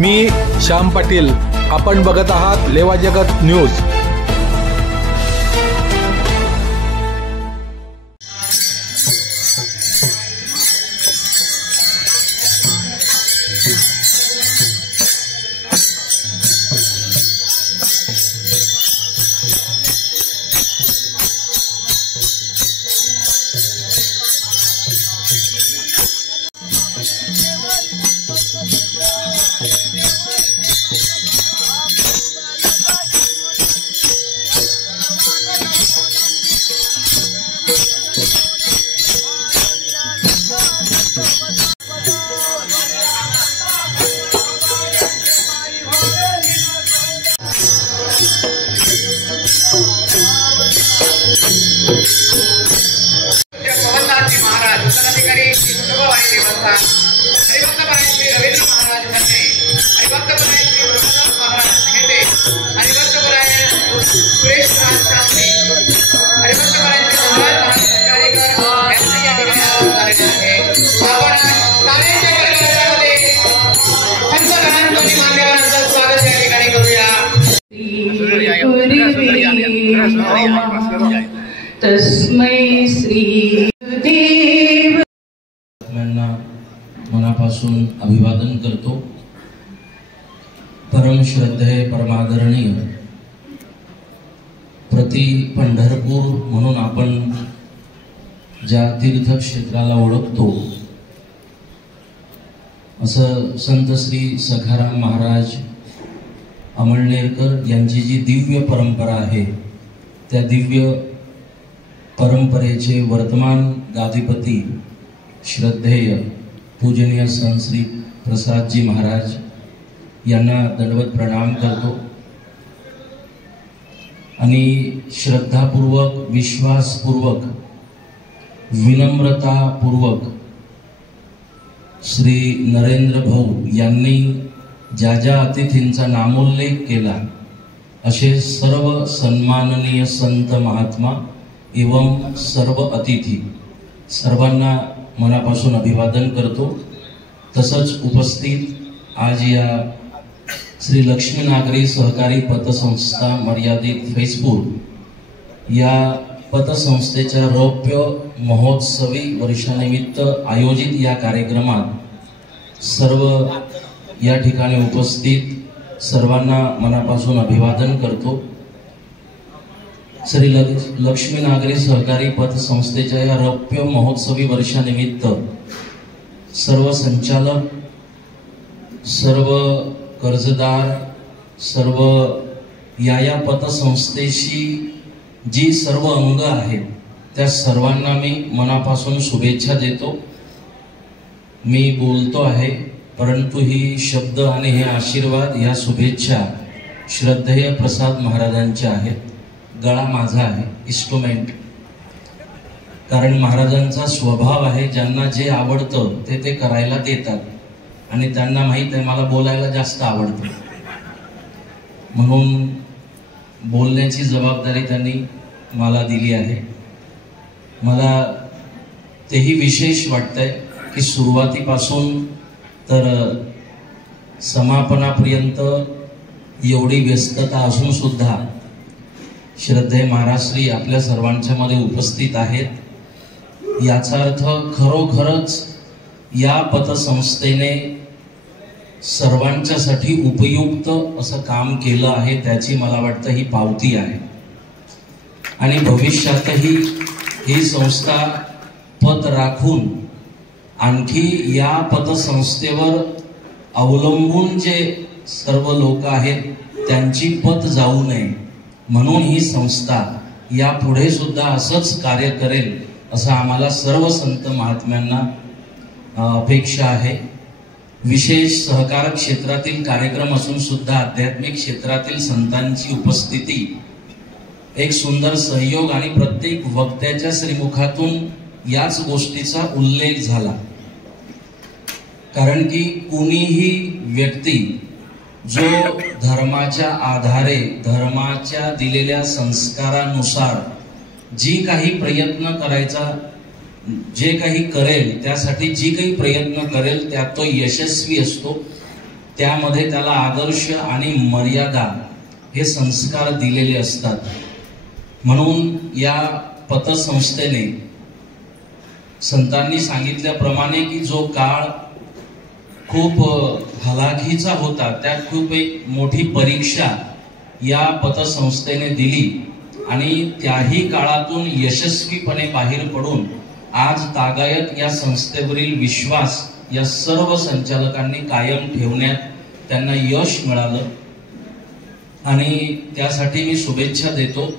मी श्याम पाटील, आपण बघत आहात लेवा जगत न्यूज। तस्मै श्री देव मनापासून अभिवादन करतो। परम श्रद्धेय परमादरणीय प्रति पंढरपूर म्हणून आपण ज्या तीर्थक्षेत्राला ओळखतो, असं संत श्री सखाराम महाराज अमळनेरकर यांची जी दिव्य परंपरा आहे, त्या दिव्य परंपरेचे वर्तमान गादीपती श्रद्धेय पूजनीय संत श्री प्रसादजी महाराज यांना दंडवत प्रणाम करतो आणि श्रद्धापूर्वक, विश्वासपूर्वक, विनम्रतापूर्वक श्री नरेंद्र भाऊ यांनी ज्या ज्या अतिथींचा नामोल्लेख केला, असे सर्व सन्माननीय संत महात्मा एवं सर्व अतिथी सर्वांना मनापासून अभिवादन करतो। तसंच उपस्थित आज या श्री लक्ष्मी नागरी सहकारी पतसंस्था मर्यादित फैजपूर या पतसंस्थेच्या रौप्य महोत्सवी वर्षानिमित्त आयोजित या कार्यक्रमात सर्व या ठिकाणी उपस्थित सर्वांना मनापासून अभिवादन करतो। श्री लक्ष्मी नागरी सहकारी पतसंस्थेच्या या रौप्य महोत्सवी वर्षानिमित्त सर्व संचालक, सर्व कर्जदार, सर्व या पतसंस्थेशी जी सर्व अंग आहेत, त्या सर्वांना मी मनापासून शुभेच्छा देतो। मी बोलतो आहे, परंतु ही शब्द आणि हे आशीर्वाद, या शुभेच्छा श्रद्धेय प्रसाद महाराजांच्या आहेत। गळा माझा आहे, इन्स्ट्रुमेंट, कारण महाराजांचा स्वभाव आहे, ज्यांना जे आवडतं ते करायला देतात आणि त्यांना माहित आहे मला बोलायला जास्त आवडतं, म्हणून बोलण्याची जबाबदारी त्यांनी मला दिली आहे। मला तेही विशेष वाटतंय की सुरुवातीपासून तर समापनापर्यंत एवढी व्यस्तता असून सुद्धा श्रद्धेय महाराजश्री आपल्या सर्वांच्या मध्ये उपस्थित आहेत। याचा अर्थ खरोखरच या पतसंस्थेने सर्वांच्यासाठी उपयुक्त असं काम केलं आहे, त्याची मला वाटतं ही पावती आहे। आणि भविष्यातही ही संस्था पत राखून आणखी या पतसंस्थेवर अवलंबून जे सर्व लोक आहेत त्यांची पत जाऊ नये, म्हणून ही संस्था यापुढे सुद्धा असंच कार्य करेल असं आम्हाला सर्व संत महात्म्यांना अपेक्षा आहे। विशेष सहकार क्षेत्रातील कार्यक्रम असून सुद्धा आध्यात्मिक क्षेत्रातील संतांची उपस्थिती एक सुंदर सहयोग आणि प्रत्येक वक्त्याच्या श्रीमुखातून याच गोष्टीचा उल्लेख झाला, कारण की कोणीही व्यक्ती जो धर्माच्या आधारे, धर्माच्या दिलेल्या संस्कारानुसार जी काही प्रयत्न करायचा, जे काही करेल, त्यासाठी जी काही प्रयत्न करेल त्यात तो यशस्वी असतो। त्यामध्ये त्याला आदर्श आणि मर्यादा हे संस्कार दिलेले असतात. म्हणून या पतसंस्थेने संतांनी सांगितल्याप्रमाणे की जो काळ खूप हलाखीचा होता, त्यात खूप एक मोठी परीक्षा या पतसंस्थेने दिली आणि त्याही काळातून यशस्वीपणे बाहेर पडून आज तागायत या संस्थेवरील विश्वास या सर्व संचालकांनी कायम ठेवण्यात त्यांना यश मिळालं आणि त्यासाठी मी शुभेच्छा देतो.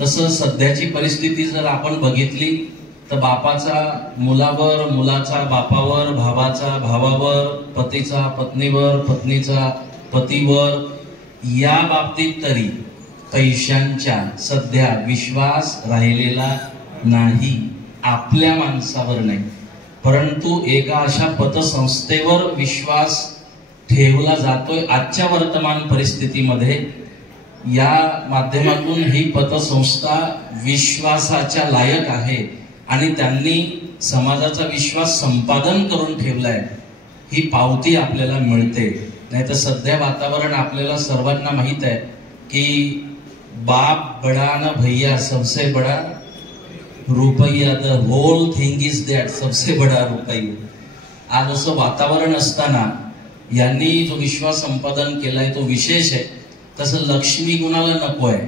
तसं सध्याची परिस्थिती जर आपण बघितली तर बापाचा मुलावर, मुलाचा बापावर, भावाचा भावावर, पतीचा पत्नीवर, पत्नीचा पतीवर, या बाबतीत तरी पैशांच्या सध्या विश्वास राहिलेला नाही. आपल्या माणसावर नाही, परंतु एका अशा पतसंस्थेवर विश्वास ठेवला जातोय आजच्या वर्तमान परिस्थितीमध्ये. या माध्यमातून ही पतसंस्था विश्वासाच्या लायक आहे आणि त्यांनी समाजाचा विश्वास संपादन करून ठेवलाय, ही पावती आपल्याला मिळते. नाही तर सध्या वातावरण आपल्याला सर्वांना माहित आहे की बाप बडा ना भैया सबसे बडा रुपया, the whole thing is that सबसे बडा रुपया. आज असं वातावरण असताना यांनी जो विश्वास संपादन केलाय तो विशेष आहे. तसं लक्ष्मी कुणाला नको आहे,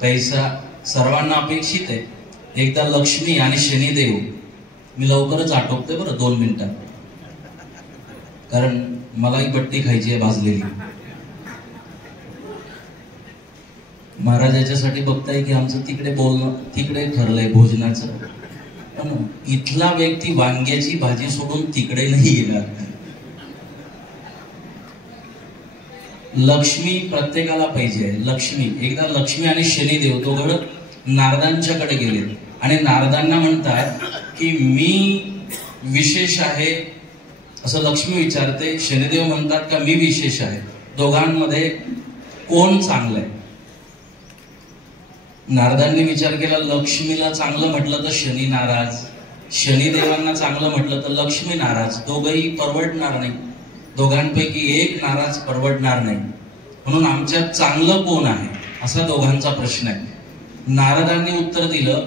पैसा सर्वांना अपेक्षित आहे. एकदा लक्ष्मी आणि शनिदेव, मी लवकरच आटोपते बरं 2 मिनिटात, कारण मला ही बट्टी खायची आहे भाजलेली. महाराज याच्यासाठी बघताय की आमचं तिकडे बोलणं तिकडे ठरलंय भोजनाचं, पण इथला व्यक्ती वांग्याची भाजी सोडून तिकडे नाही येणार. लक्ष्मी प्रत्येकाला पाहिजे. लक्ष्मी, एकदा लक्ष्मी आणि शनिदेव दोघं नारदांच्याकडे गेले आणि नारदांना म्हणतात की मी विशेष आहे असं लक्ष्मी विचारते. शनिदेव म्हणतात का मी विशेष आहे. दोघांमध्ये कोण चांगलं आहे? नारदांनी विचार केला, लक्ष्मीला चांगलं म्हटलं तर शनी नाराज, शनिदेवांना चांगलं म्हटलं तर लक्ष्मी नाराज. दोघंही परवडणार नाही, दोघांपैकी एक नाराज परवडणार नाही. म्हणून आमच्यात चांगलं कोण आहे असा दोघांचा प्रश्न आहे. नारदांनी उत्तर दिलं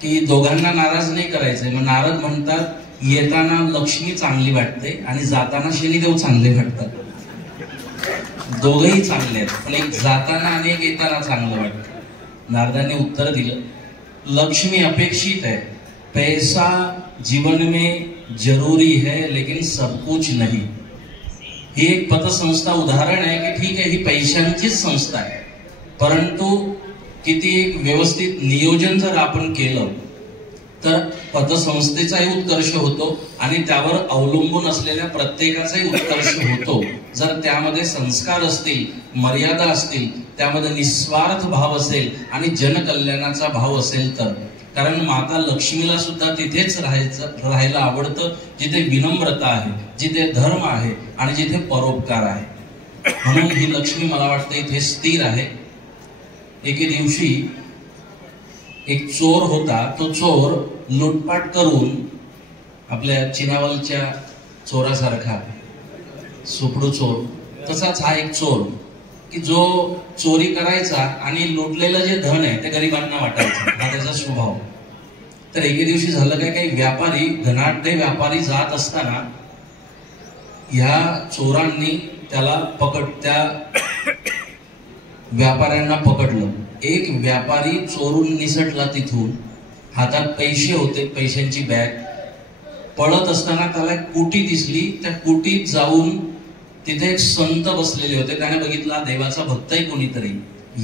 की दोघांना नाराज नाही करायचंय. मग नारद म्हणतात येताना लक्ष्मी चांगली वाटते आणि जाताना शनिदेव चांगले वाटतात. दोघंही चांगले आहेत, पण एक जाताना आणि एक येताना चांगलं वाटतं. नारदांनी उत्तर दिलं, लक्ष्मी अपेक्षित है, पैसा जीवन में जरूरी है लेकिन सब कुछ नहीं. ही एक पतसंस्था उदाहरण आहे की ठीक आहे ही पैशांचीच संस्था आहे, परंतु किती एक व्यवस्थित नियोजन जर आपण केलं तर पतसंस्थेचाही उत्कर्ष होतो आणि त्यावर अवलंबून असलेल्या प्रत्येकाचाही उत्कर्ष होतो. जर त्यामध्ये संस्कार असतील, मर्यादा असतील, त्यामध्ये निस्वार्थ भाव असेल आणि जनकल्याणाचा भाव असेल तर. कारण माता लक्ष्मीला सुद्धा तिथेच राहायला आवडतं जिथे विनम्रता आहे, जिथे धर्म आहे आणि जिथे परोपकार आहे. म्हणून ही लक्ष्मी मला वाटतं इथे स्थिर आहे. एके दिवशी एक चोर होता. तो चोर लुटपाट करून आपल्या चिनावलच्या चोरासारखा सुपडू चोर, तसाच हा एक चोर की जो चोरी करायचा आणि लुटलेलं जे धन आहे ते गरिबांना वाटायचं, हा त्याचा स्वभाव. तर एके दिवशी झालं काय, काही व्यापारी, धनाढ्य व्यापारी जात असताना ह्या चोरांनी त्याला त्या व्यापाऱ्यांना पकडलं. एक व्यापारी चोरून निसटला तिथून, हातात पैसे होते, पैशांची बॅग. पळत असताना त्याला एक कुटी दिसली. त्या कुटीत जाऊन तिथे एक संत बसलेले होते. त्याने बघितला देवाचा भक्त आहे कोणीतरी,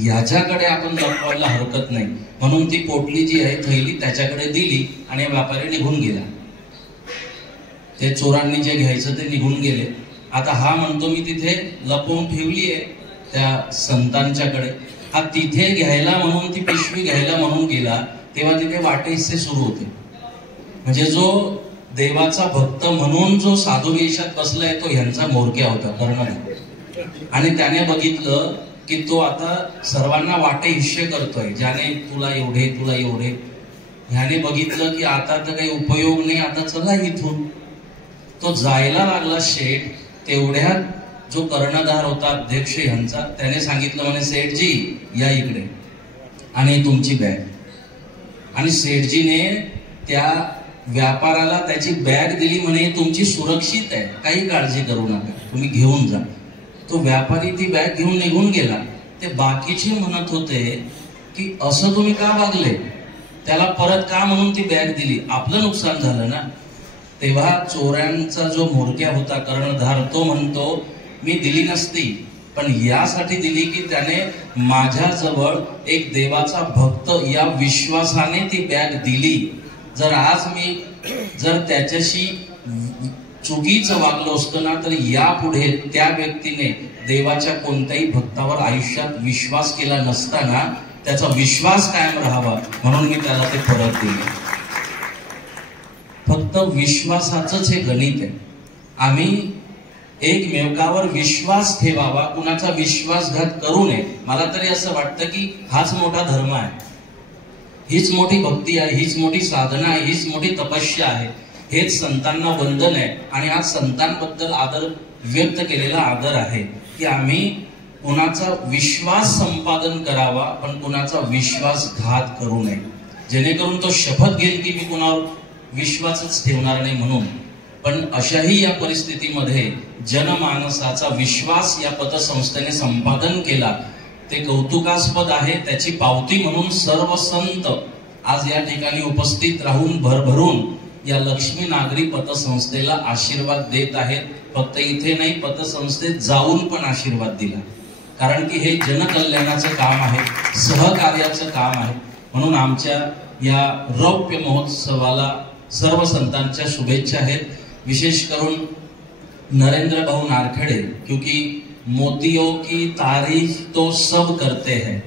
याच्याकडे आपण लपवायला हरकत नाही, म्हणून ती पोटली जी आहे थैली त्याच्याकडे दिली आणि व्यापारी निघून गेला. ते चोरांनी जे घ्यायचं ते निघून गेले. आता हा म्हणतो मी तिथे लपवून ठेवली आहे त्या संतांच्याकडे. हा तिथे घ्यायला म्हणून, ती पिशवी घ्यायला म्हणून गेला, तेव्हा तिथे वाटेसे सुरू होते. म्हणजे जो देवाचा भक्त म्हणून जो साधू वेशात बसलाय तो ह्यांचा मोरक्या होता, कर्णधार. आणि त्याने बघितलं की तो आता सर्वांना वाटे हिस्से करतोय, ज्याने तुला एवढे तुला एवढे. ह्याने बघितलं की आता तर काही उपयोग नाही, आता चला इथून. तो जायला लागला शेठ. तेवढ्यात जो कर्णधार होता अध्यक्ष यांचा, त्याने सांगितलं म्हणे सेठजी या इकडे आणि तुमची बॅग. आणि सेठजीने त्या व्यापाराला त्याची बॅग दिली म्हणे तुमची सुरक्षित आहे, काही काळजी करू नका, तुम्ही घेऊन जा. तो व्यापारी ती बॅग घेऊन निघून गेला. ते बाकीचे म्हणत होते की असं तुम्ही का वागले, त्याला परत का म्हणून ती बॅग दिली, आपलं नुकसान झालं ना. तेव्हा चोऱ्यांचा जो म्होरक्या होता कर्णधार, तो म्हणतो मी दिली नसती, पण यासाठी दिली की त्याने माझ्याजवळ एक देवाचा भक्त या विश्वासाने ती बॅग दिली. जर आज मी त्याच्याशी चुकीचं वागलो असतो ना, तर यापुढे त्या व्यक्तीने देवाच्या कोणत्याही भक्तावर आयुष्यात विश्वास केला नसताना त्याचा विश्वास कायम राहावा म्हणून मी त्याला ते परत दिले. फक्त विश्वासाचंच हे गणित आहे. आम्ही एकमेकावर विश्वास ठेवावा, कुणाचा विश्वासघात करू नये. मला तरी असं वाटतं की हाच मोठा धर्म आहे, हीच मोठी भक्ती आहे, हीच मोठी साधना आहे, हीच मोठी तपस्या आहे, हेच संतांना वंदन आहे. आणि आज संतांबद्दल आदर व्यक्त केलेला आदर आहे की आम्ही कुणाचा विश्वास संपादन करावा, पण कुणाचा विश्वासघात करू नये, जेणेकरून तो शपथ घेईल की मी कुणावर विश्वासच ठेवणार नाही म्हणून. पण अशाही या परिस्थितीमध्ये जनमानसाचा विश्वास या पतसंस्थेने संपादन केला, ते कौतुकास्पद आहे. त्याची पावती म्हणून सर्व संत आज या ठिकाणी उपस्थित राहून भरभरून या लक्ष्मी नागरी पतसंस्थेला आशीर्वाद देत आहेत. फक्त इथे नाही, पतसंस्थेत जाऊन पण आशीर्वाद दिला, कारण की हे जनकल्याणाचं काम आहे, सहकार्याचं काम आहे. म्हणून आमच्या या रौप्य महोत्सवाला सर्व संतांच्या शुभेच्छा आहेत. विशेष करून नरेंद्र भाऊ नारखेड़े, क्योंकि मोतियों की तारीफ तो सब करते हैं,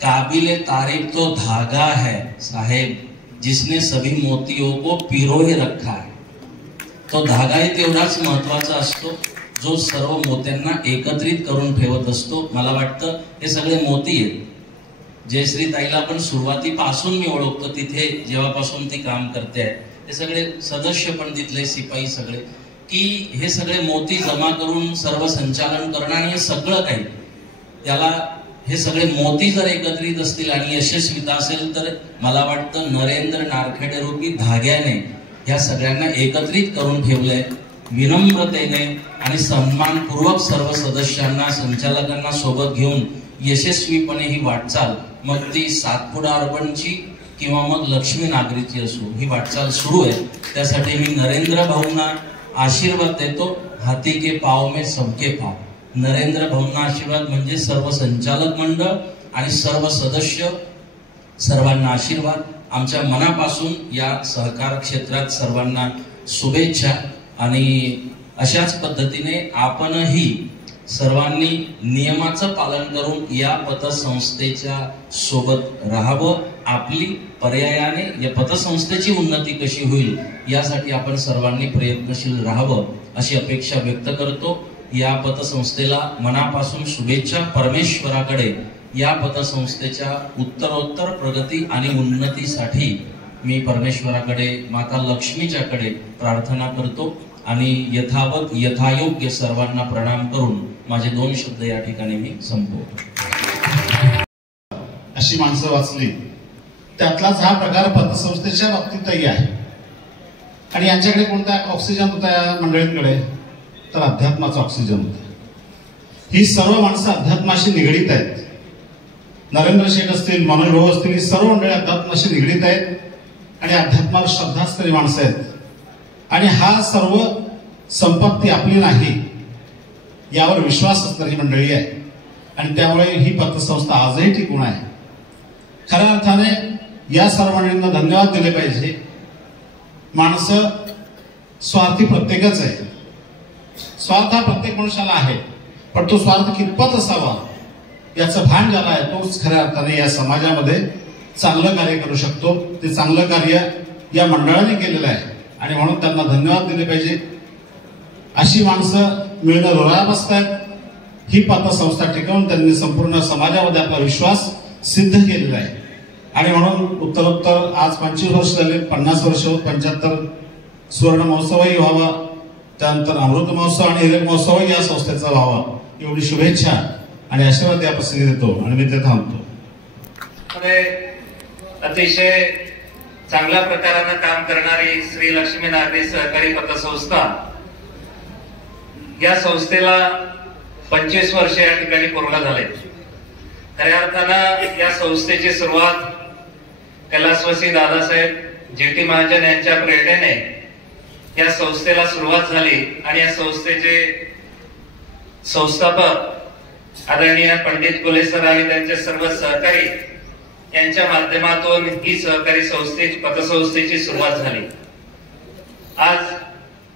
काबिले तारीफ तो धागा है साहेब, जिसने सभी मोतियों को पिरोहे रखा है. तो धागाही तेवढाच महत्वाचा असतो जो सर्व मोत्यांना एकत्रित करून ठेवत असतो. मला वाटतं हे सगळे मोती आहेत. जयश्री ताईला पण सुरुवातीपासून मी ओळखतो, तिथे जेव्हापासून ती काम करते आहे, हे सगळे सदस्य पण तिथले शिपाई सगळे, की हे सगळे मोती जमा करून सर्व संचालन करणं आणि हे सगळं काही त्याला, हे सगळे मोती जर एकत्रित असतील आणि यशस्वीता असेल तर मला वाटतं नरेंद्र नारखेडे रूपी धाग्याने या सगळ्यांना एकत्रित करून ठेवलंय. विनम्रतेने आणि सन्मानपूर्वक सर्व सदस्यांना, संचालकांना सोबत घेऊन यशस्वीपणे ही वाटचाल, मग ती सातपुडा अर्बनची किंवा मग लक्ष्मी नागरीची असो, ही वाटचाल सुरू आहे. त्यासाठी मी नरेंद्र भाऊंना आशीर्वाद देतो. हाथी के पाव में सबके पाव. नरेंद्र भाऊंना आशीर्वाद म्हणजे सर्व संचालक मंडळ आणि सर्व सदस्य, सर्वांना आशीर्वाद. आमच्या मनापासून या सहकार क्षेत्रात सर्वांना शुभेच्छा. आणि अशाच पद्धतीने आपणही सर्वांनी नियमाचं पालन करून या पतसंस्थेच्या सोबत राहावं. आपली पर्यायाने या पतसंस्थेची उन्नती कशी होईल यासाठी आपण सर्वांनी प्रयत्नशील राहावं अशी अपेक्षा व्यक्त करतो. या पतसंस्थेला मनापासून शुभेच्छा. परमेश्वराकडे या पतसंस्थेच्या उत्तरोत्तर प्रगती आणि उन्नतीसाठी मी परमेश्वराकडे, माता लक्ष्मीच्याकडे प्रार्थना करतो आणि यथावत यथायोग्य सर्वांना प्रणाम करून माझे 2 शब्द या ठिकाणी मी संपवतो. अशी माणसं वाचली, त्यातलाच हा प्रकार पतसंस्थेच्या बाबतीतही आहे. आणि यांच्याकडे कोणता ऑक्सिजन होता या मंडळींकडे, तर अध्यात्माचा ऑक्सिजन होता. ही सर्व माणसं अध्यात्माशी निगडीत आहेत. नरेंद्र शेठ असतील, मनोज भाऊ असतील, ही सर्व मंडळी अध्यात्माशी निगडीत आहेत आणि अध्यात्मावर श्रद्धा असणारी माणसं आहेत. आणि हा सर्व संपत्ती आपली नाही यावर विश्वास असणारी मंडळी आहे. आणि त्यामुळे ही पतसंस्था आजही टिकून आहे. खऱ्या अर्थाने या सर्व मंडळींना धन्यवाद दिले पाहिजे. माणसं स्वार्थी प्रत्येकच आहे, स्वार्थ हा प्रत्येक मनुष्याला आहे, पण तो स्वार्थ कितपत असावा याचं भान ज्याला आहे तोच खऱ्या अर्थाने या समाजामध्ये चांगलं कार्य करू शकतो. ते चांगलं कार्य या मंडळाने केलेलं आहे आणि म्हणून त्यांना धन्यवाद दिले पाहिजे. अशी माणसं मिळणं डोळ्याला बसतायत. ही पतसंस्था टिकवून त्यांनी संपूर्ण समाजामध्ये आपला विश्वास सिद्ध केलेला आहे. आणि म्हणून उत्तरोत्तर आज 25 वर्ष झाले, 50 वर्ष, 75 सुवर्ण महोत्सवही व्हावा त्यानंतर अमृत महोत्सव आणि हिरक महोत्सव या संस्थेचा व्हावा एवढी शुभेच्छा आणि आशीर्वाद या प्रसंगी देतो आणि मी ते थांबतो. अतिशय चांगल्या प्रकारानं काम करणारी श्री लक्ष्मी नागरी सहकारी पतसंस्था, या संस्थेला 25 वर्ष या ठिकाणी पूर्ण झाले. खऱ्या अर्थानं या संस्थेची सुरुवात कैलासवासी दादासाहेब जेटी महाजन यांच्या प्रेरणेने या संस्थेला सुरुवात झाली आणि या संस्थेचे संस्थापक आदरणीय पंडित गोले सर आणि त्यांचे सर्व सहकारी यांच्या माध्यमातून ही सहकारी पतसंस्थेची सुरुवात झाली. आज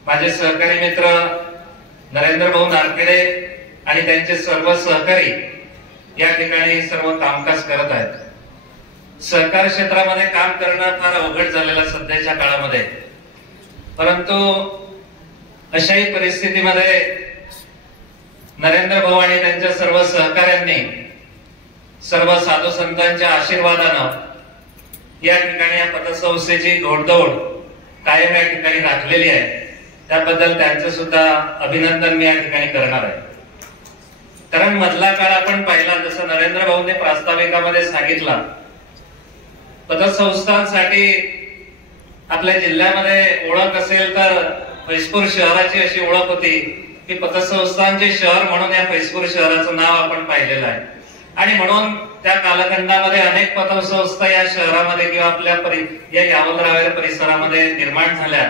माझे सहकारी मित्र नरेंद्र भाऊ नारखेडे आणि त्यांचे सर्व सहकारी या ठिकाणी सर्व कामकाज करत आहेत. सहकार क्षेत्रामध्ये काम करणं फार अवघड झालेलं सध्याच्या काळामध्ये, परंतु अशाही परिस्थितीमध्ये नरेंद्र भाऊ आणि त्यांच्या सर्व सहकाऱ्यांनी सर्व साधू संतांच्या आशीर्वादानं या ठिकाणी या पतसंस्थेची घोडदौड कायम या ठिकाणी राखलेली आहे. त्याबद्दल त्यांचं सुद्धा अभिनंदन मी या ठिकाणी करणार आहे. कारण मधला काळ आपण पाहिला, जसं नरेंद्र भाऊने प्रास्ताविकामध्ये सांगितलं, पतसंस्थांसाठी आपल्या जिल्ह्यामध्ये ओळख असेल तर फैजपूर शहराची अशी ओळख होती की पतसंस्थांचे शहर म्हणून या फैजपूर शहराचं नाव आपण पाहिलेलं आहे. आणि म्हणून त्या कालखंडामध्ये अनेक पतसंस्था या शहरामध्ये किंवा आपल्या या यावलरावेर परिसरामध्ये निर्माण झाल्या.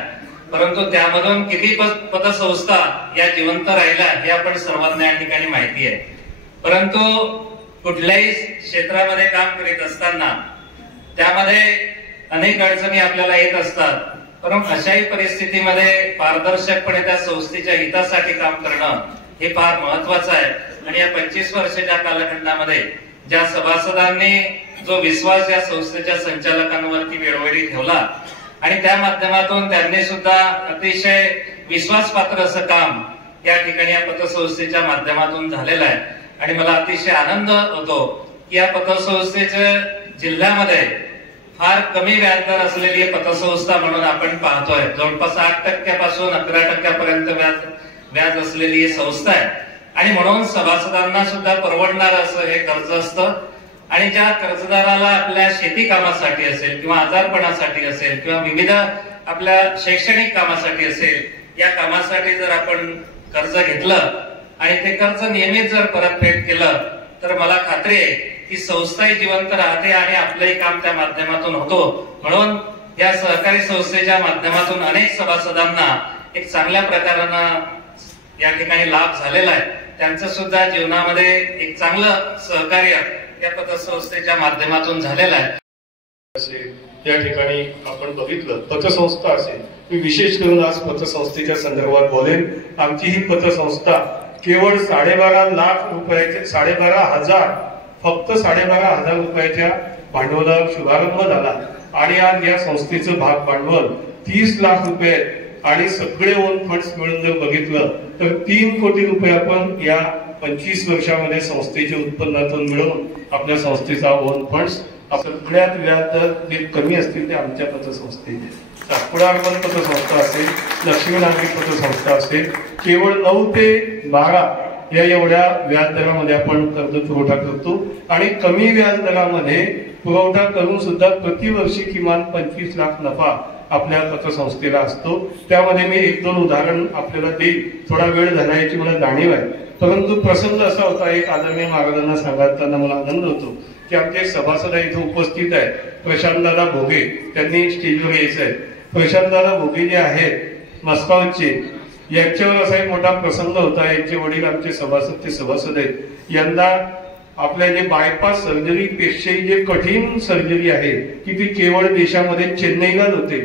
परंतु त्यामधून किती पतसंस्था या जिवंत राहिल्या हे आपण सर्वांना या ठिकाणी माहिती आहे. परंतु कुठल्याही क्षेत्रामध्ये काम करीत असताना त्यामध्ये अनेक अडचणी आपल्याला येत असतात. परंतु अशाही परिस्थितीमध्ये पारदर्शकपणे त्या संस्थेच्या हितासाठी काम करणं हे फार महत्वाचं आहे. आणि या 25 वर्षाच्या कालखंडामध्ये ज्या सभासदांनी जो विश्वास या संस्थेच्या संचालकांवरती वेळोवेळी ठेवला आणि त्या माध्यमातून त्यांनी सुद्धा अतिशय विश्वासपात्र असं काम या ठिकाणी या पतसंस्थेच्या माध्यमातून झालेलं आहे. आणि मला अतिशय आनंद होतो की या पतसंस्थेच्या जिल्ह्यामध्ये फार कमी व्याजदर असलेली पतसंस्था म्हणून आपण पाहतोय. जवळपास 8% पासून 11% व्याज असलेली ही संस्था आहे. आणि म्हणून सभासदांना सुद्धा परवडणार असं हे कर्ज असतं. आणि ज्या कर्जदाराला आपल्या शेती कामासाठी असेल किंवा आजारपणासाठी असेल किंवा विविध आपल्या शैक्षणिक कामासाठी असेल, या कामासाठी जर आपण कर्ज घेतलं आणि ते कर्ज नियमित जर परतफेड केलं तर मला खात्री आहे की संस्थाही जिवंत राहते आणि आपलंही काम त्या माध्यमातून होतो. म्हणून या सहकारी संस्थेच्या माध्यमातून अनेक सभासदांना एक चांगल्या प्रकारानं या ठिकाणी लाभ झालेला आहे. त्यांचं सुद्धा जीवनामध्ये एक चांगलं सहकार्य या पतसंस्थेच्या माध्यमातून झालेलं आहे. या ठिकाणी आपण बघितलं पतसंस्था असेल, मी विशेष करून आज पतसंस्थेच्या संदर्भात बोलेन. आमची ही पतसंस्था केवळ 12.5 लाख रुपयाचे 12.5 फक्त 12.5 रुपयाच्या भांडवलावर शुभारंभ झाला आणि आज या संस्थेचं भाग भांडवल 30 लाख रुपये आणि सगळे ओन फंड्स मिळून जर बघितलं तर 3 कोटी रुपये आपण या 25 वर्षामध्ये संस्थेच्या उत्पन्नातून मिळवून आपल्या संस्थेचा ओन फंड्स सगळ्यात व्याजदर जे कमी असतील ते आमच्या पतसंस्थेचे. सातपुडा अर्बन पतसंस्था असेल, लक्ष्मी नागरी पतसंस्था असेल, केवळ 9 ते 12 या एवढ्या व्याजदरामध्ये आपण कर्ज पुरवठा करतो. आणि कमी व्याजदरामध्ये पुरवठा करून सुद्धा प्रतिवर्षी किमान 25 लाख नफा आपल्या पतसंस्थेला असतो. त्यामध्ये मी 1-2 उदाहरण आपल्याला देईल. थोडा वेळ झाला याची मला जाणीव आहे, परंतु प्रसंग असा होता, एक आदरणीय महाराजांना सांगताना मला आनंद होतो की आमचे सभासद इथे उपस्थित आहे, प्रशांतदादा भोगे, त्यांनी स्टेजवर यायचं आहे. प्रशांतदादा भोगे जे आहेत मस्कावचे, यांच्यावर असा एक मोठा प्रसंग होता. यांचे वडील आमचे सभासद ते सभासद आहेत. यंदा आपल्या जे बायपास सर्जरी पेक्षाही जे कठीण सर्जरी आहे की ती केवळ देशामध्ये चेन्नईलाच होते,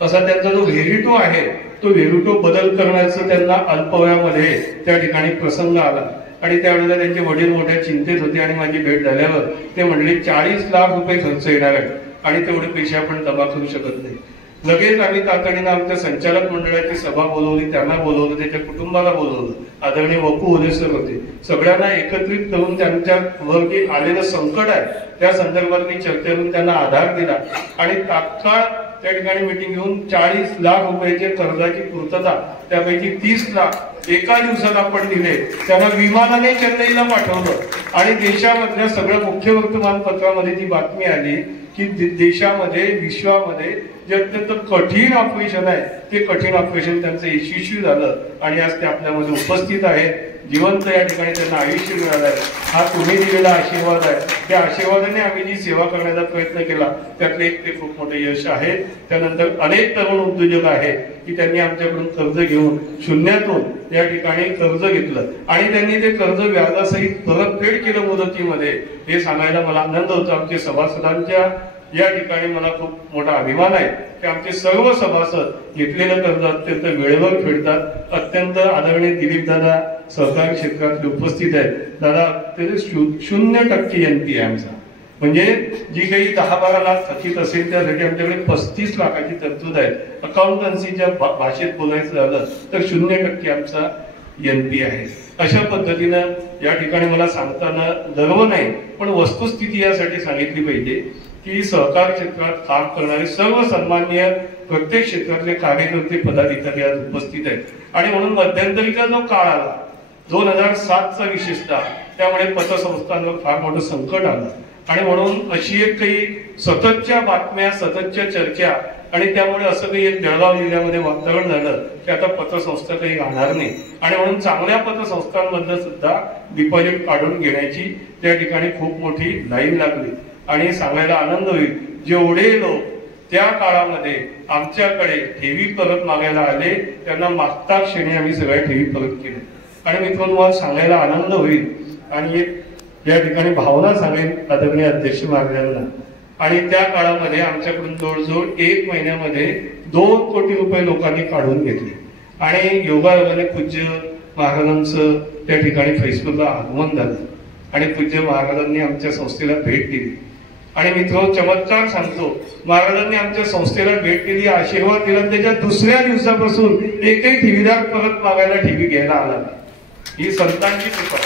असा त्यांचा जो व्हेरिटो आहे तो व्हेरिटो बदल करण्याचं त्यांना अल्पवयामध्ये त्या ठिकाणी प्रसंग आला. आणि त्यावेळेला त्यांचे वडील मोठ्या चिंतेत होते आणि माझी भेट झाल्यावर ते म्हणले 40 लाख रुपये खर्च येणार आहे आणि तेवढे पैसे आपण जमा करू शकत नाही. लगेच आम्ही तातडीनं आमच्या संचालक मंडळाची सभा बोलवली, त्यांना बोलवलं, त्याच्या कुटुंबाला बोलवलं. आदरणीय वपू ओलेसर होते. सगळ्यांना एकत्रित करून त्यांच्यावर जे आलेलं संकट आहे त्या संदर्भातली चर्चा करून त्यांना आधार दिला आणि तात्काळ त्या ठिकाणी मिटिंग घेऊन 40 लाख रुपयाच्या कर्जाची पूर्तता, त्यापैकी 30 लाख एका दिवसात आपण दिले. त्यांना विमानाने चेन्नईला पाठवलं आणि देशामधल्या सगळ्या मुख्य वर्तमानपत्रामध्ये ती बातमी आली की देशामध्ये विश्वामध्ये जे अत्यंत कठीण ऑपरेशन आहे ते कठीण ऑपरेशन त्यांचं यशस्वी झालं आणि आज ते आपल्यामध्ये उपस्थित आहेत, जिवंत या ठिकाणी त्यांना आयुष्य मिळालं आहे. हा तुम्ही दिलेला आशीर्वाद आहे. त्या आशीर्वादाने आम्ही जी सेवा करण्याचा प्रयत्न केला त्यातले एक ते खूप मोठे यश आहे. त्यानंतर अनेक तरुण उद्योजक आहेत की त्यांनी आमच्याकडून कर्ज घेऊन शून्यातून या ठिकाणी कर्ज घेतलं आणि त्यांनी ते कर्ज व्याजासहित परतफेड केलं मुदतीमध्ये. हे सांगायला मला आनंद होतो. आमच्या सभासदांच्या या ठिकाणी मला खूप मोठा अभिमान आहे की आमचे सर्व सभासद घेतलेलं कर्ज अत्यंत वेळेवर फेडतात. अत्यंत आदरणीय दिलीप दादा सहकारी क्षेत्रातले उपस्थित आहेत. दादा 0% एनपी आहे आमचा, म्हणजे जी काही 10-12 लाख थकीत असेल त्यासाठी आमच्याकडे 35 लाखाची तरतूद आहे. अकाउंटन्सीच्या भाषेत बोलायचं झालं तर 0% आमचा एनपी आहे. अशा पद्धतीनं या ठिकाणी मला सांगताना गर्व नाही पण वस्तुस्थिती यासाठी सांगितली पाहिजे की सहकार क्षेत्रात काम करणारे सर्व सन्माननीय प्रत्येक क्षेत्रातले कार्यकर्ते पदाधिकारी आज उपस्थित आहेत. आणि म्हणून मध्यंतरीचा जो काळ आला 2007चा विशेषतः, त्यामुळे पतसंस्थांवर फार मोठं संकट आलं आणि म्हणून अशी एक काही सततच्या बातम्या, सततच्या चर्चा आणि त्यामुळे असं काही एक जळगाव जिल्ह्यामध्ये वातावरण झालं की आता पतसंस्था काही राहणार नाही आणि म्हणून चांगल्या पतसंस्थांमधलं सुद्धा डिपॉझिट काढून घेण्याची त्या ठिकाणी खूप मोठी लाईन लागली. आणि सांगायला आनंद होईल जेवढे लोक त्या काळामध्ये आमच्याकडे ठेवी परत मागायला आले त्यांना मागता क्षणी आम्ही सगळ्या ठेवी परत केल्या. आणि मित्रांनो मला सांगायला आनंद होईल आणि एक या ठिकाणी भावना सांगेन आदरणीय अध्यक्ष महाराजांना. आणि त्या काळामध्ये आमच्याकडून जवळजवळ 1 महिन्यामध्ये 2 कोटी रुपये लोकांनी काढून घेतले आणि योगायोगाने पूज्य महाराजांचं त्या ठिकाणी फैसपूरला आगमन झालं आणि पूज्य महाराजांनी आमच्या संस्थेला भेट दिली. आणि मित्र चमत्कार सांगतो, महाराजांनी आमच्या संस्थेला भेट दिली, आशीर्वाद दिला, त्याच्या दुसऱ्या दिवसापासून एकही ठेवीदार परत मागायला ठेवी घ्यायला आला नाही. ही संतांची कृपा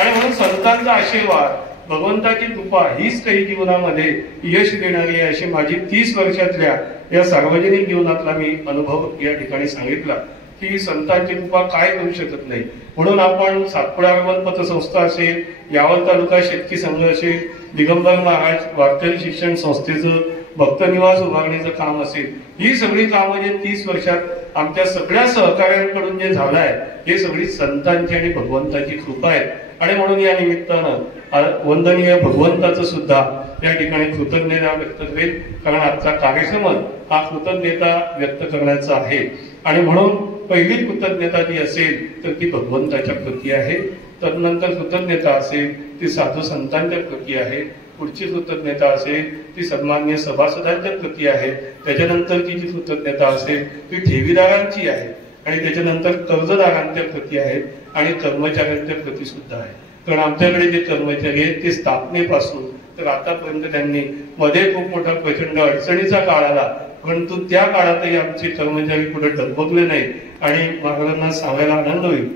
आणि म्हणून संतांचा आशीर्वाद, भगवंताची कृपा हीच काही जीवनामध्ये यश देणारी आहे अशी माझी 30 वर्षातल्या या सार्वजनिक जीवनातला मी अनुभव या ठिकाणी सांगितला की संतांची कृपा काय करू शकत नाही. म्हणून आपण सातपुडा आगमन पतसंस्था असेल, यावल तालुका शेतकी संघ असेल, दिगंबर महाराज वारकरी शिक्षण संस्थेचं भक्त निवास उभारणीचं काम असेल, ही सगळी कामं जे 30 वर्षात आमच्या सगळ्या सहकार्यांकडून जे झालं आहे हे सगळी संतांची आणि भगवंताची कृपा आहे. आणि म्हणून या निमित्तानं वंदनीय भगवंताचं सुद्धा या ठिकाणी कृतज्ञता व्यक्त करेल, कारण आजचा कार्यक्रम हा कृतज्ञता व्यक्त करण्याचा आहे. आणि म्हणून पहिली कृतज्ञता जी असेल तर ती भगवंताच्या प्रती आहे, तदनंतर कृतज्ञता असेल ती साधू संतांच्या प्रती आहे, पुढची कृतज्ञता असेल ती सन्मान्य सभासदांच्या प्रती आहे, त्याच्यानंतरची जी कृतज्ञता असेल ती ठेवीदारांची आहे आणि त्याच्यानंतर कर्जदारांच्या प्रती आहेत आणि कर्मचाऱ्यांच्या प्रती सुद्धा आहे. कारण आमच्याकडे जे कर्मचारी आहेत ते स्थापनेपासून तर आतापर्यंत त्यांनी मध्ये खूप मोठा प्रचंड अडचणीचा काळ आला, परंतु त्या काळातही आमचे कर्मचारी कुठे डगमगले नाही. आणि महाराजांना सांगायला आनंद होईल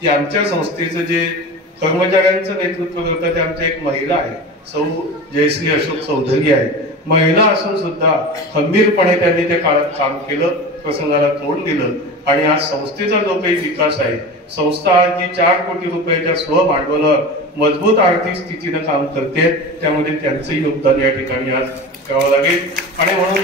की आमच्या संस्थेचं जे कर्मचाऱ्यांचं नेतृत्व करतात ते आमच्या एक महिला आहे, सौ जयश्री अशोक चौधरी आहे. महिला असून सुद्धा खंबीरपणे त्यांनी त्या काळात काम केलं, प्रसंगाला तोंड दिलं आणि आज संस्थेचा जो काही विकास आहे, संस्था आज जी 4 कोटी रुपयाच्या स्वभांडवलावर मजबूत आर्थिक स्थितीनं काम करते, त्यामध्ये त्यांचंही योगदान या ठिकाणी आज करावं लागेल. आणि म्हणून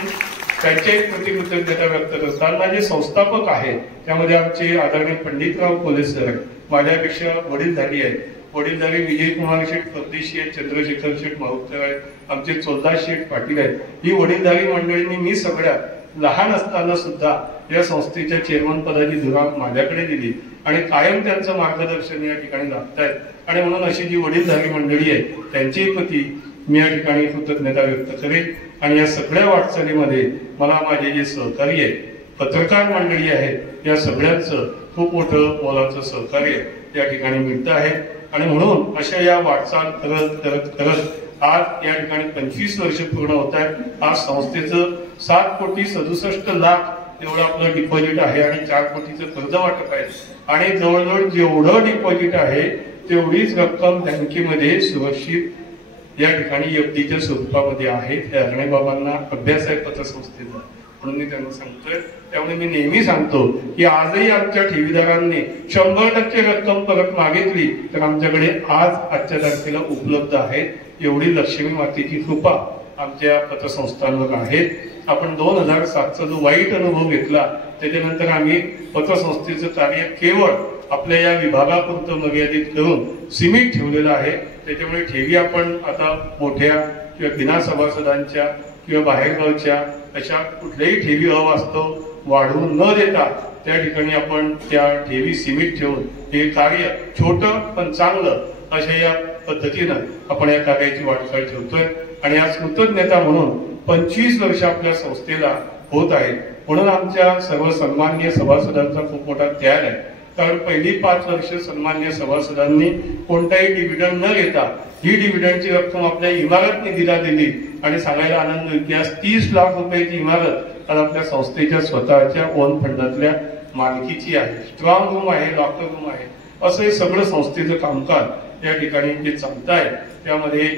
त्यांचे कृतज्ञता व्यक्त करताना जे संस्थापक आहेत त्यामध्ये आमचे आदरणीय पंडितराव कोले सर माझ्यापेक्षा वडीलधारी आहेत. वडीलधारी विजयकुमार शेठ परदेशी आहेत, चंद्रशेखर शेठ माहुरकर आहेत, आमचे चोलदास शेठ पाटील आहेत. ही वडीलधारी मंडळींनी मी सगळ्यात लहान असताना सुद्धा या संस्थेच्या चेअरमन पदाची धुरा माझ्याकडे दिली आणि कायम त्यांचं मार्गदर्शन या ठिकाणी लागतायत. आणि म्हणून अशी जी वडीलधारी मंडळी आहे त्यांची प्रती मी या ठिकाणी कृतज्ञता व्यक्त करेन. आणि या सगळ्या वाटचालीमध्ये मला माझे जे सहकारी आहेत, पत्रकार मंडळी आहेत, या सगळ्यांचं खूप मोठं मोलाचं सहकार्य या ठिकाणी मिळतं आहे. आणि म्हणून अशा या वाटचाल करत करत करत आज या ठिकाणी 25 वर्ष पूर्ण होत आहेत. आज संस्थेचं 7 कोटी 67 लाख एवढं आपलं डिपॉझिट आहे आणि 4 कोटीचं कर्ज वाटप आहे. आणि जवळजवळ जेवढं डिपॉझिट आहे तेवढीच रक्कम बँकेमध्ये सुरक्षित या ठिकाणी FDच्या स्वरूपामध्ये आहेत. हे अग्ने बाबांना अभ्यास आहे पतसंस्थेचा, म्हणून मी त्यांना सांगतोय. त्यामुळे मी नेहमी सांगतो की आजही आमच्या ठेवीदारांनी 100% रक्कम परत मागितली तर आमच्याकडे आजच्या तारखेला उपलब्ध आहे. एवढी लक्ष्मी मातेची कृपा आमच्या पतसंस्थांवर आहे. आपण 2007चा जो वाईट अनुभव घेतला त्याच्यानंतर आम्ही पतसंस्थेचं कार्य केवळ आपल्या या विभागापुरतं मर्यादित करून सीमित ठेवलेलं आहे. त्याच्यामुळे ठेवी आपण आता मोठ्या किंवा बिना सभासदांच्या किंवा बाहेरगावच्या अशा कुठल्याही ठेवी अवास्तव वाढवून न देता त्या ठिकाणी आपण त्या ठेवी सीमित ठेवून हे कार्य छोटं पण चांगलं अशा या पद्धतीनं आपण या कार्याची वाटचाल ठेवतोय. आणि आज कृतज्ञता म्हणून 25 वर्ष आपल्या संस्थेला होत आहे. म्हणून आमच्या सर्व सन्माननीय सभासदांचा खूप मोठा त्याग आहे. कारण पहिली 5 वर्ष सन्माननीय सभासदांनी कोणताही डिव्हिडंड न घेता ही डिव्हिडंडची रक्कम आपल्या इमारत निधीला दिली. आणि सांगायला आनंद होईल की आज 30 लाख रुपयाची इमारत आज आपल्या संस्थेच्या स्वतःच्या ओन फंडातल्या मालकीची आहे. स्ट्रॉंग रूम आहे, लॉकर रूम आहे, असं हे सगळं संस्थेचं कामकाज या ठिकाणी जे चालत आहे. त्यामध्ये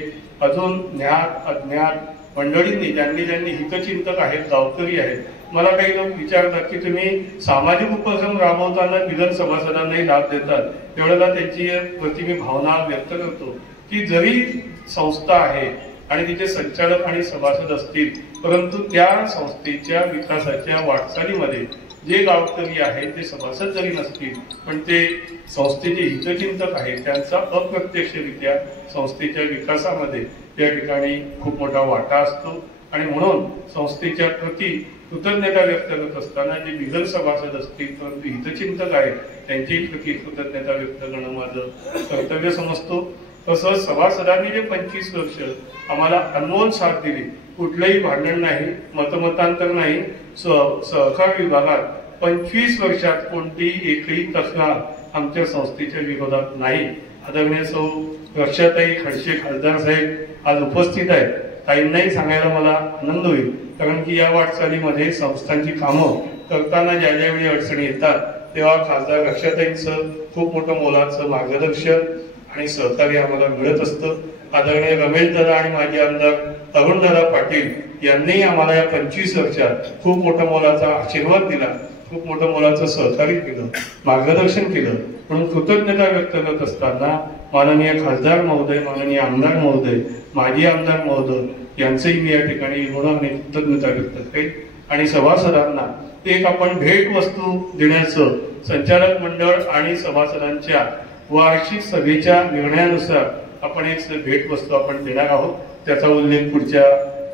अजून ज्ञात अज्ञात मंडळींनी ज्यांनी हितचिंतक आहेत, गावकरी आहेत, मला काही लोक विचारतात की तुम्ही सामाजिक उपक्रम राबवताना बिगर सभासदांनाही लाभ देतात. तेवढ्याला त्यांची वरती मी भावना व्यक्त करतो की जरी संस्था आहे आणि तिचे संचालक आणि सभासद असतील, परंतु त्या संस्थेच्या विकासाच्या वाटचालीमध्ये जे गावकरी आहेत ते सभासद जरी नसतील पण ते संस्थेचे हितचिंतक आहेत, त्यांचा अप्रत्यक्षरित्या संस्थेच्या विकासामध्ये या ठिकाणी खूप मोठा वाटा असतो. आणि म्हणून संस्थेच्या प्रती कृतज्ञता व्यक्त करत असताना जे बिगर सभासद असतील परंतु हितचिंतक आहेत त्यांची प्रती कृतज्ञता व्यक्त करणं माझं कर्तव्य समजतो. तसंच सभासदांनी जे 25 वर्ष आम्हाला अनमोल साथ दिली, कुठलंही भांडण नाही, मतमतांतर नाही, सहकार विभागात 25 वर्षात कोणतीही एकही तक्रार आमच्या संस्थेच्या विरोधात नाही. आदरणीय सौ रक्षाताई खडसे खासदार साहेब आज उपस्थित आहेत. ताईंनाही सांगायला मला आनंद होईल कारण की या वाटचालीमध्ये संस्थांची कामं करताना ज्या ज्यावेळी अडचणी येतात तेव्हा खासदार रक्षाताईंचं खूप मोठं मोलाचं मार्गदर्शन आणि सहकार्य आम्हाला मिळत असतं. आदरणीय रमेश दादा आणि माजी आमदार अरुणदादा पाटील यांनी आम्हाला या 25 वर्षात खूप मोठा मोलाचा आशीर्वाद दिला, खूप मोठं मोलाचं सहकार्य केलं, मार्गदर्शन केलं. म्हणून कृतज्ञता व्यक्त करत असताना माननीय खासदार महोदय, माननीय आमदार महोदय, माजी आमदार महोदय यांचंही मी या ठिकाणी ऋण आणि कृतज्ञता व्यक्त करेन. आणि सभासदांना एक आपण भेट वस्तू देण्याचं संचालक मंडळ आणि सभासदांच्या वार्षिक सभेच्या निर्णयानुसार आपण एक भेट वस्तू आपण देणार आहोत. त्याचा उल्लेख पुढच्या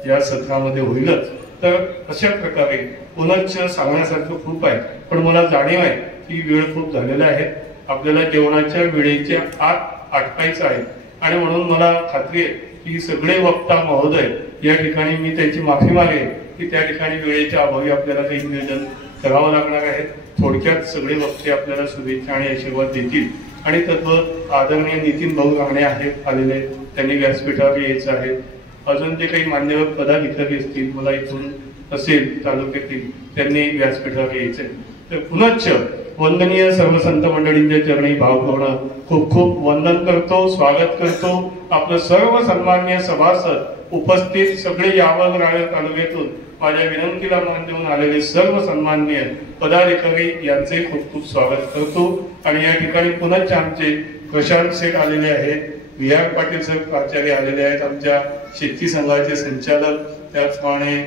या सत्रामध्ये होईलच. तर अशा प्रकारे पुनश्च सांगण्यासारखं खूप आहे, पण मला जाणीव आहे की वेळ खूप झालेला आहे. आपल्याला जेवणाच्या वेळेच्या आत आटपायचं आहे आणि म्हणून मला खात्री आहे की सगळे वक्ता महोदय या ठिकाणी मी त्यांची माफी मागेन की त्या ठिकाणी वेळेच्या अभावी आपल्याला काही नियोजन करावं लागणार आहे. थोडक्यात सगळे वक्ते आपल्याला शुभेच्छा आणि आशीर्वाद देतील. आणि तद्वत आदरणीय नितीन भाऊ राणे आहेत आलेले, त्यांनी व्यासपीठावर यायचं आहे. अजून जे काही मान्यवर पदाधिकारी असतील मला इथून असेल तालुक्यातील त्यांनी व्यासपीठावर यायचंय. तर पुनश्च वंदनीय सर्व संत मंडळींच्या चरणी भावपूर्ण खूप खूप वंदन करतो, स्वागत करतो. आपलं सर्व सन्माननीय सभासद उपस्थित सगळे यावल राळे तालुक्यातून माझ्या विनंतीला मान देऊन आलेले सर्व सन्माननीय पदाधिकारी यांचे खूप खूप स्वागत करतो. आणि या ठिकाणी पुनश्च आमचे प्रशांत सेठ आलेले आहेत, विहार पाटील साहेब प्राचार्य आलेले आहेत, आमच्या शेती संघाचे संचालक, त्याचप्रमाणे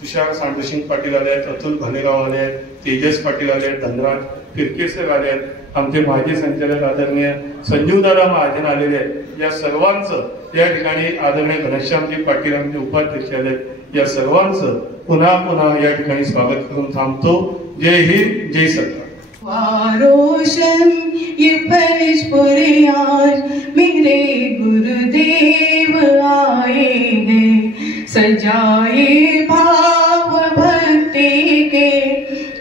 तुषार सांडुसिंग पाटील आले आहेत, अतुल भालेराव आले आहेत, तेजस पाटील आले आहेत, धनराज फिरकेसर आले आहेत, आमचे माजी संचालक आदरणीय संजीवदादा महाजन आलेले आहेत. या सर्वांचं या ठिकाणी आदरणीय घनश्यामजी पाटील आमचे उपाध्यक्ष आले आहेत. या सर्वांचं पुन्हा पुन्हा या ठिकाणी स्वागत करून थांबतो. जय हिंद, जय सरकार. रोशन ये फर्ज पर आज मेरे गुरुदेव आए हैं, सजाए भाव भक्ति के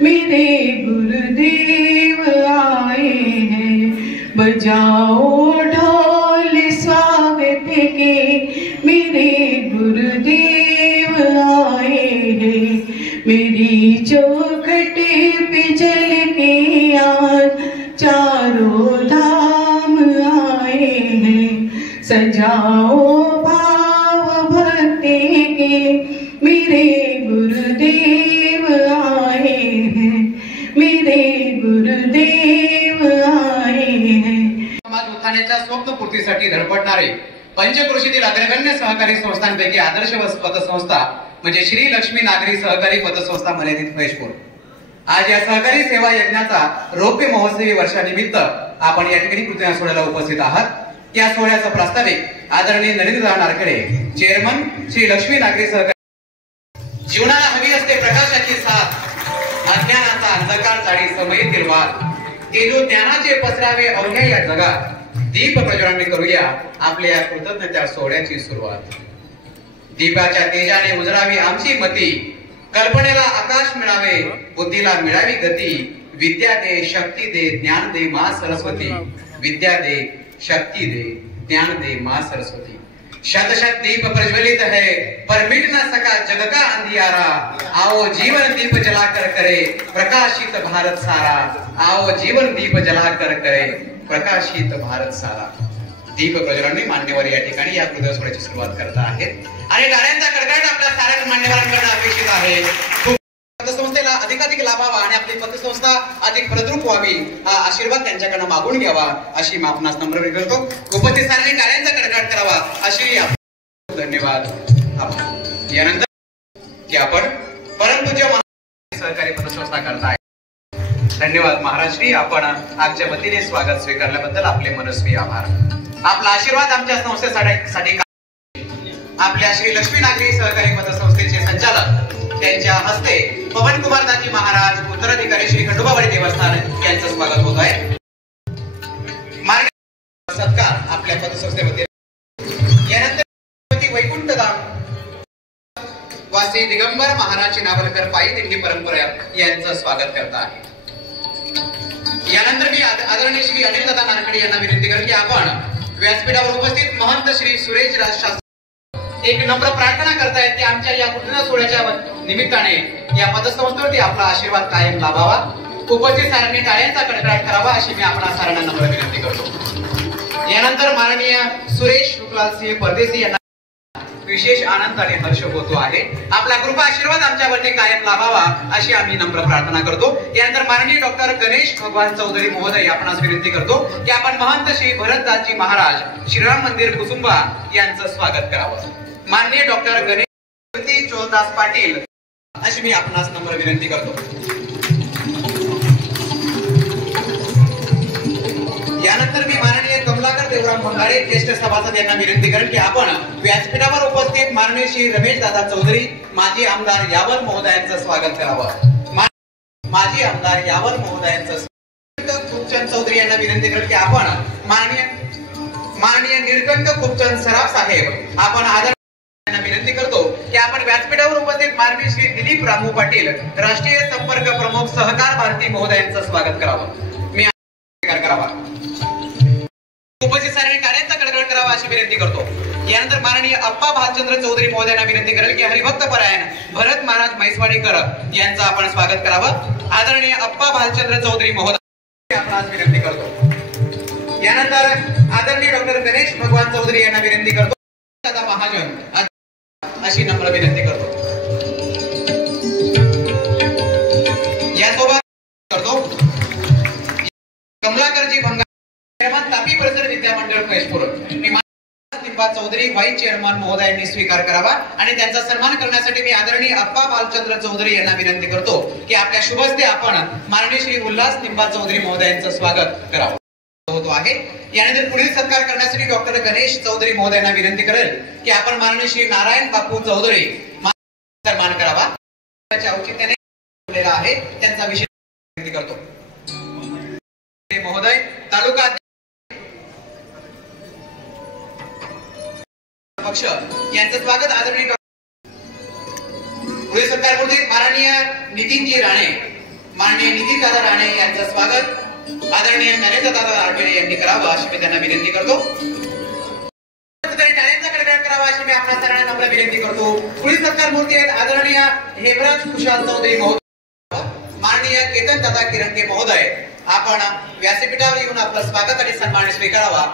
मेरे गुरुदेव आए हैं, बजाओ ढोल स्वागत के मेरे गुरुदेव आए हैं, मेरी चौखट पे जल के आज चारों धाम आए हैं, सजाओ गुरुदेव आए हैं। समाज उत्थानाच्या स्वप्नपूर्तीसाठी धडपडणारे पंचक्रोशीतील अग्रगण्य सहकारी संस्थांपैकी आदर्श पतसंस्था म्हणजे श्री लक्ष्मी नागरी सहकारी पतसंस्था मर्यादित महेशपूर। आज या सहकारी सेवा यज्ञाचा रौप्य महोत्सवी वर्षानिमित्त आपण या ठिकाणी कृतज्ञता सोहळ्याला उपस्थित आहात। या सोहळ्याचा प्रास्ताविक आदरणीय नरेंद्र नारखेडे, चेअरमन श्री लक्ष्मी नागरी सहकारी। जीवनाला हवी असते प्रकाशाची साथ, अज्ञानाचा अंधकार जाडी समयीतील वाद, तेजो ज्ञानाचे पसरावे अवघ्या या जगात, दीप प्रज्वलनाने करूया आपल्या या कृतज्ञता सोहळ्याची सुरुवात। दीपाच्या तेजाने उजळावी आमची मती, कल्पनेला आकाश मिळावे, बुद्धीला मिळावी गती, विद्या दे शक्ती दे ज्ञान दे मां सरस्वती, विद्या दे शक्ति दे ज्ञान दे मां सरस्वती। शत शत दीप प्रज्वलित है पर मिट न सका जग का अंधियारा, आओ जीवन दीप जलाकर करे प्रकाशित भारत सारा, आओ जीवन दीप जलाकर करे प्रकाशित भारत सारा। दीप प्रज्वलनाने मान्यवर या ठिकाणी या कृतज्ञता सोहळ्याची सुरुवात करत आहेत आणि टाळ्यांचा कडकडाट आपल्या साऱ्या मान्यवरांकडून अपेक्षित आहे। पतसंस्थेला अधिकाधिक लाभावा आणि आपली पतसंस्था अधिक फलद्रूप व्हावी हा आशीर्वाद त्यांच्याकडे मागून घ्यावा अशी मी आपणास नम्र विनंती करतो। उपस्थित साऱ्यांनी टाळ्यांचा कडकडाट करावा अशी धन्यवाद। यानंतर की आपण परमपूज्य सहकारी पतसंस्था करताय। धन्यवाद महाराजश्री, आपण आमच्या वतीने स्वागत स्वीकारल्याबद्दल आपले मनस्वी आभार। आपला आशीर्वाद आमच्या संस्थेसाठी आपल्या श्री लक्ष्मी नागरी सहकारी पतसंस्थेचे संचालक त्यांच्या हस्ते पवन कुमार दाजी महाराज, उत्तराधिकारी श्री खंडोबावाडी देवस्थान यांचं स्वागत होत आहे। मार्ग सत्कार आपल्या पतसंस्थेमध्ये यानंतर वैकुंठ धाम वासी दिगंबर महाराज नावलकर पायी दिंडी परंपरा यांचं स्वागत करत आहे। यानंतर मी आदरणीय श्री अनिल दादा नारखेडे यांना विनंती करतो की आपण व्यासपीठावर उपस्थित महंत श्री सुरेश राज एक नम्र प्रार्थना करतायत की आमच्या या कृतज्ञता सोहळ्याच्या निमित्ताने या पतसंस्थेवरती आपला आशीर्वाद कायम लाभावा। उपस्थित साऱ्यांनी टाळ्यांचा कडकडाट करावा अशी मी आपणा साऱ्यांना नम्र विनंती करतो। यानंतर माननीय सुरेश शुक्लाल सिंह परदेशी यांना विशेष आनंद आणि हर्ष होतो आहे। आपला कृपा आशीर्वाद आमच्यावरती कायम लाभावा अशी आम्ही नम्र प्रार्थना करतो। यानंतर माननीय डॉक्टर गणेश भगवान चौधरी महोदय आपणास विनंती करतो की आपण महंत श्री भरतदासजी महाराज श्रीराम मंदिर कुसुंबा यांचं स्वागत करावं। माननीय डॉक्टर गणेश चोलदास पाटील अशी मी आपणास नम्र विनंती करतो। यानंतर मी माननीय कमलाकर देवराम भंगारे ज्येष्ठ सभासद यांना विनंती करेन की आपण व्यासपीठावर उपस्थित माननीय श्री रमेश दादा चौधरी माजी आमदार यावल महोदयांचं स्वागत करावं। माजी आमदार यावल महोदयांचं खूपचंद चौधरी यांना विनंती करेन की आपण माननीय निळकंठ खूपचंद सराफ साहेब आपण आदर विनंती करतो की आपण व्यासपीठावर उपस्थित माननीय श्री दिलीप रामू पाटील राष्ट्रीय संपर्क प्रमुख सहकार भारती महोदयांचं स्वागत करावं। मी करावा उपस्थित साऱ्यांनी टाळ्यांचा कडकडाट करावा अशी विनंती करतो। यानंतर माननीय अप्पा भालचंद्र चौधरी महोदयांना विनंती करेल की हरिभक्त परायण भरत महाराज म्हैसवाडीकर यांचं आपण स्वागत करावं। आदरणीय अप्पा भालचंद्र चौधरी महोदय आपणास विनंती करतो। यानंतर आदरणीय डॉक्टर गणेश भगवान चौधरी यांना विनंती करतो दादा महाजन अशी नम्र विनंती करतो। यासोबत करतो कमलाकरजी भंगारे तापी परिसर विद्यामंडळ महेशपूर चौधरी व्हाईस चेअरमन महोदयांनी स्वीकार करावा आणि त्यांचा सन्मान करण्यासाठी मी आदरणीय अप्पा बालचंद्र चौधरी यांना विनंती करतो की आपल्या शुभ हस्ते आपण माननीय श्री उल्हास निंबा चौधरी महोदयांचं स्वागत करावं होतो आहे। यानंतर पुढील सत्कार करण्यासाठी डॉक्टर गणेश चौधरी महोदयांना विनंती करेल की आपण माननीय श्री नारायण बापू चौधरी सन्मान करावा। त्याच्या औचित्याने आहे त्यांचा विशेष विनंती करतो। महोदय तालुका पक्ष यांचं स्वागत आदरणीय पुढील सत्कार करतो माननीय नितीनजी राणे, माननीय नितीन दादा राणे यांचं स्वागत आदरणीय नरेंद्र दादा नारखेडे यांनी करावं अशी मी त्यांना विनंती करतो। टाळ्यांचा कडकडाट करावा अशी मी आपल्या सर्वांना नम्र विनंती करतो। पुढील सत्कार मूर्ती आहेत आदरणीय हेमराज खुशाल चौधरी महोदय, माननीय केतन दादा किरणके महोदय आपण व्यासपीठावर येऊन आपलं स्वागत आणि सन्मान स्वीकारावा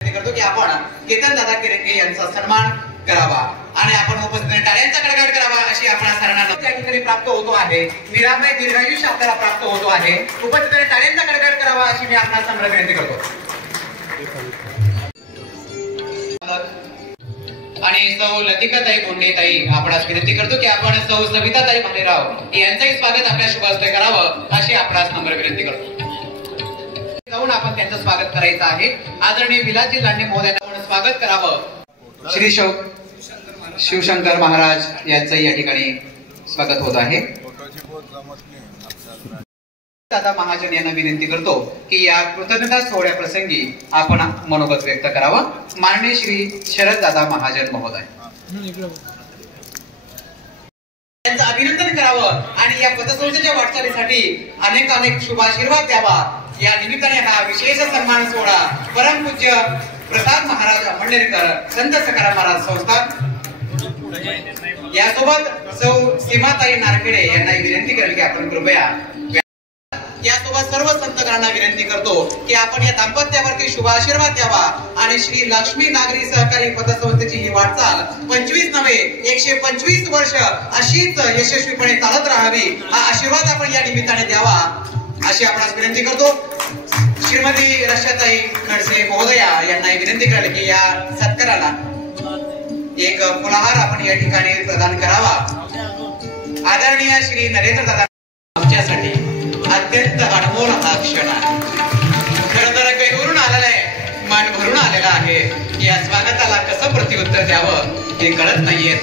करतो की आपण केतन दादा किरणके यांचा सन्मान करावा आणि आपण उपस्थित टाळ्यांचा कडकडाट करावा अशी आपल्या सर्वांना त्या ठिकाणी प्राप्त होतो आहे। निरामय दीर्घायुष्य आपल्याला प्राप्त होतो आहे। उपस्थित टाळ्यांचा अशी मी आपणास नम्र विनंती करतो. आणि सौ लतिकाताई बोंडेताई आपणास विनंती करतो की आपण सौ सविताताई भालेराव यांचंही स्वागत आपल्या शुभ हस्ते करावं अशी आपणास नम्र विनंती करतो. जाऊन आपण त्यांचं स्वागत करायचं आहे. आदरणीय विलासजी लांडे महोदयांना आपण स्वागत करावं. श्री शिवशंकर महाराज यांचंही या ठिकाणी स्वागत होत आहे. दादा महाजन यांना विनंती करतो की या कृतज्ञता सोहळ्या प्रसंगी आपण मनोगत व्यक्त करावं. माननीय श्री शरद दादा महाजन महोदय यांचं अभिनंदन करावं आणि या पतसंस्थेच्या वाटचालीसाठी अनेक अनेक शुभाशीर्वाद द्यावा. या निमित्ताने हा विशेष सन्मान सोहळा परमपूज्य प्रसाद महाराज मंडेरकर संत सखाराम महाराज संस्थान यासोबत सौ सीमाताई नारखेडे यांना विनंती करेल की आपण कृपया यासोबत सर्व संतगणांना विनंती करतो की आपण या दाम्पत्यावरती शुभ आशीर्वाद द्यावा आणि श्री लक्ष्मी नागरी सहकारी पतसंस्थेची ही वाटचाल 25 नव्हे 125 वर्ष अशीच यशस्वीपणे चालत राहावी हा आशीर्वाद आपण या निमित्ताने द्यावा अशी आपणास विनंती करतो. श्रीमती रशाताई खडसे महोदया यांना विनंती करेल की या सत्काराला एक फुलहार आपण या ठिकाणी प्रदान करावा. आदरणीय श्री नरेंद्र दादा आमच्यासाठी अत्यंत अनमोल हा क्षण आहे. खरं तर कैवरून आलेला आहे, मन भरून आलेला आहे. या स्वागताला कसं प्रत्युत्तर द्यावं हे कळत नाहीये.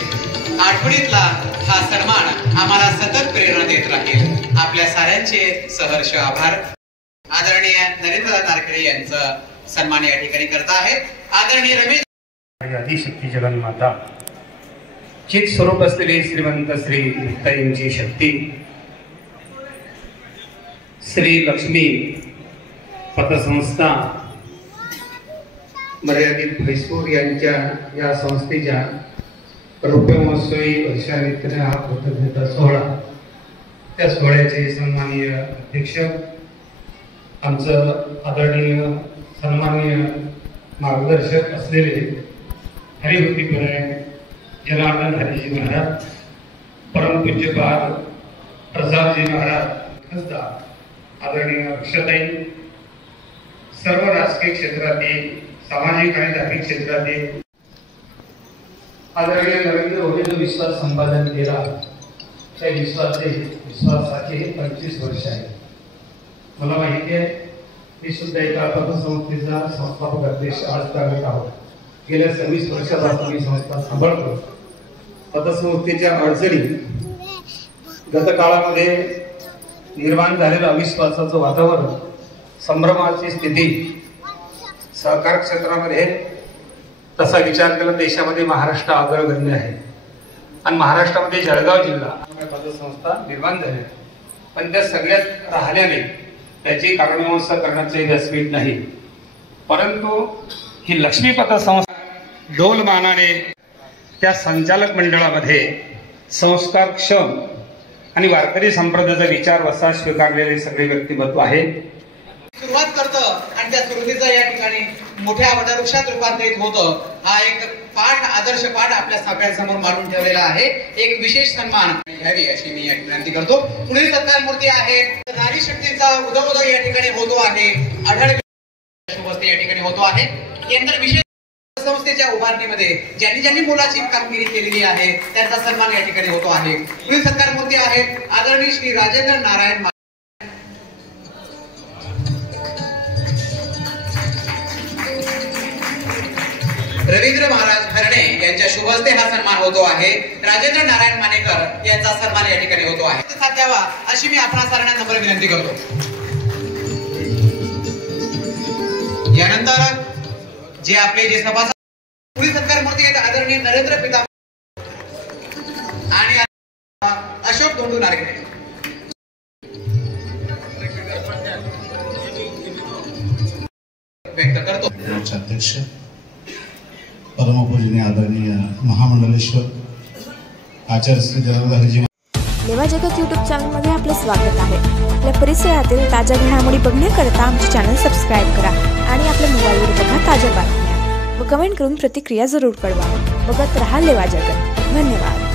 आठवणीतला हा सन्मान आम्हाला सतत प्रेरणा देत राहील. आपल्या साऱ्यांचे सहर्ष आभार. आदरणीय नरेंद्र नारखेडे यांचं सन्मान या ठिकाणी करत आहेत. आदरणीय रमेश आदिशक्ती जगन्माता चित स्वरूप असलेली श्रीमंत श्री मुक्ताईंची शक्ती श्री लक्ष्मी पतसंस्था मर्यादित म्हैसूर यांच्या या संस्थेच्या रौप्य महोत्सवी वर्षानिमित्ताने हा कृतज्ञता सोहळा. त्या सोहळ्याचे सन्माननीय अध्यक्ष आमचं आदरणीय सन्माननीय मार्गदर्शक असलेले हरिभक्तीपरायण जनार्दन हरिजी महाराज, परमपूज्यपाद प्रसादजी महाराज खासदार, आदरणीय रक्षाताई, सर्व राजकीय क्षेत्रातील सामाजिक आणि धार्मिक क्षेत्रातील आदरणीय नरेंद्र मोदींनी विश्वास संपादन केला त्या विश्वासाचे 25 वर्ष आहे. मला माहिती आहे मी सुद्धा एका पतसंस्थेचा संस्थापक अध्यक्ष आज करत आहोत. गेल्या 26 वर्षापासून ही संस्था सांभाळतो. पतसंस्थेच्या अडचणी गत काळामध्ये निर्माण झालेलं अविश्वासाचं वातावरण, संभ्रमाची स्थिती सहकार क्षेत्रामध्ये तसा विचार केला देशामध्ये महाराष्ट्र अग्रगण्य आहे आणि महाराष्ट्रामध्ये जळगाव जिल्हा पतसंस्था निर्माण झाल्या. पण त्या सगळ्यात राहिल्याने त्याची कारणमीमांसा करण्याचे व्यासपीठ नाही. परंतु ही लक्ष्मी पतसंस्था डोलमानाने त्या संचालक मंडळामध्ये संस्कारक्षम आणि वारकरी संप्रदायाचा विचार वसा स्वीकारलेले सगळे व्यक्तिमत्व आहे. सुरुवात करतं आणि त्या सुरुवातीचं या ठिकाणी मोठ्या वटवृक्षात रूपांतरित होतं. हा एक पाठ, आदर्श पाठ आपल्या सगळ्यांसमोर मांडून ठेवलेला आहे. एक विशेष सन्मान घ्यावी अशी मी विनंती करतो. पुढील सत्कार मूर्ती आहे नारी शक्तीचा उदय या ठिकाणी होतो आहे. आढळ शुभस्ते या ठिकाणी होतो आहे. यानंतर विशेष संस्थेच्या उभारणीमध्ये ज्यांनी मोलाची कामगिरी केलेली आहे त्यांचा सन्मान या ठिकाणी होतो आहे. पुढील सत्कार मूर्ती आहे आदरणीय श्री राजेंद्र नारायण रवींद्र महाराज हरणे यांच्या शुभ हस्ते हा सन्मान होतो आहे. राजेंद्र नारायण मानेकर यांचा सन्मान या ठिकाणी होतो आहे. साथ द्यावा अशी मी आपणा साऱ्यांना नम्र विनंती करतो. यानंतर जे आपले जे सभासद पुढील सत्कार मूर्ती आहेत आदरणीय नरेंद्र पिता आणि अशोक धोंडू नारखेडे. व्यक्त करतो. अध्यक्ष परमपूजनीय आदरणीय महामंडलेश्वर आचार्य श्री जनार्दन लेवा जगत यूट्यूब चॅनलमध्ये आपले स्वागत आहे. आपल्या परिसरातील ताज्या घडामोडी बघण्याकरता आमचे चॅनल सबस्क्राईब करा आणि आपल्या मोबाईलवर बघा ताज्या बातम्या व कमेंट करून प्रतिक्रिया जरूर कळवा. बघत रहा लेवा जगत. धन्यवाद.